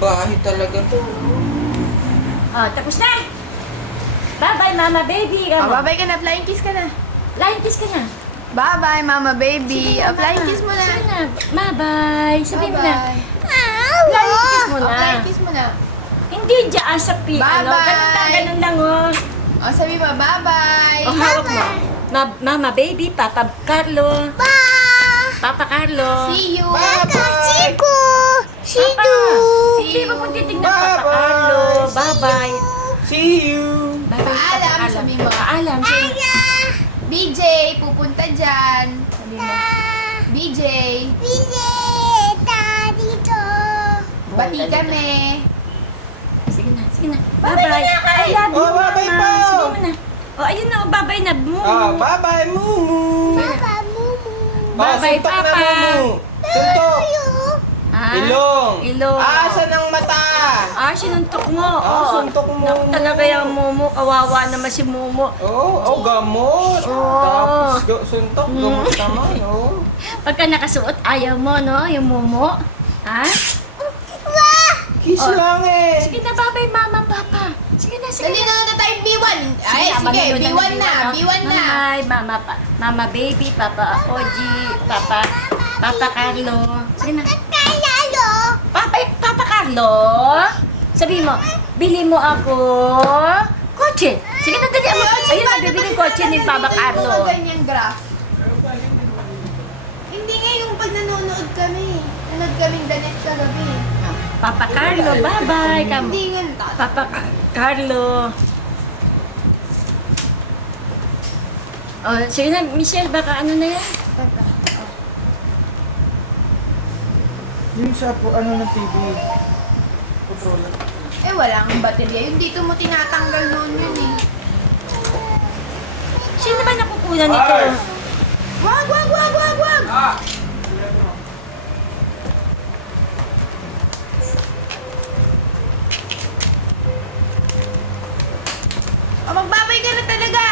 bahay talaga to. Oh, tapos na. Bye-bye, mama baby. Oh, bye-bye ka na. Flying kiss ka na. Flying kiss ka na. Bye-bye, mama baby. Oh, flying kiss mo na. Sige na. Bye-bye. Sabihin mo na. Bye-bye. Flying kiss mo Oh, na. flying kiss mo na. Hindi dyan sa ano. Bye-bye. Ganun lang, oh. Oh, sabi mo, bye-bye. Oh, hawak mo. Mama baby, Papa Carlo. Papa Carlo. See you. Bye-bye. Papa. Hindi mo kung titignan Papa Carlo. Bye-bye. See you. Bye-bye, Papa Paalam, Carlo. sabi mo. Paalam. BJ, pupunta dyan. Sabi mo. BJ. Bati kami. Sige na, sige na. Bye-bye. I love you, Oh, bye-bye Mama. po. Sige mo na. Oh, ayun na. Bye-bye na. Ah, bye-bye, Mumu. Bye-bye, suntok na, Papa. Mumu. Suntok. Ah, Ilong. Ilong. Asa ng mata? Sinuntok mo. Suntok mo. Naku, talaga yung Momo. Kawawa naman si Momo. Gamot. Oo. Tapos suntok, gamot naman, Pagka nakasuot, ayaw mo, no? Yung Momo. Ha? Kiss lang eh. Sige na, bye-bye, Mama, Papa. Sige na, sige Dali na. na tayo B1. Ay, sige, manonood ng B1 na. no? B1 na. Hi, Mama baby, Papa Oji, Papa Carlo. Sige na. Papa Carlo. Sabi mo, bili mo ako kotse. Sige na, dali mo. Ayun, nabibili kotse ni Papa Carlo. Ganyang graph. Hindi nga yung pag nanonood kami. Nanonood kaming danet kagabi. Papa Carlo, bye-bye. Hindi nga. Papa Carlo. Oh, sige na, Michelle, baka ano na yan? Yung sa ano ng TV. Controller. Eh, wala kang baterya. Yung dito mo tinatanggal noon yun eh. Sino ba nakukunan nito? Wag! Oh, magbabay ka na talaga!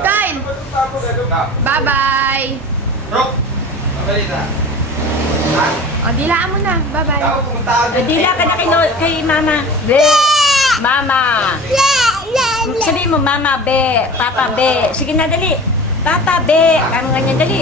Kyle! Bye-bye! Rock! Mabalita. Ha? O, dilaan mo na. Bye-bye. Ako pumunta ako dun. Dila ka na kay Mama. Be! Mama! Sabi mo, Mama, Be. Papa, Be. Sige na, dali. Papa, Be. Kamo ganyan, dali.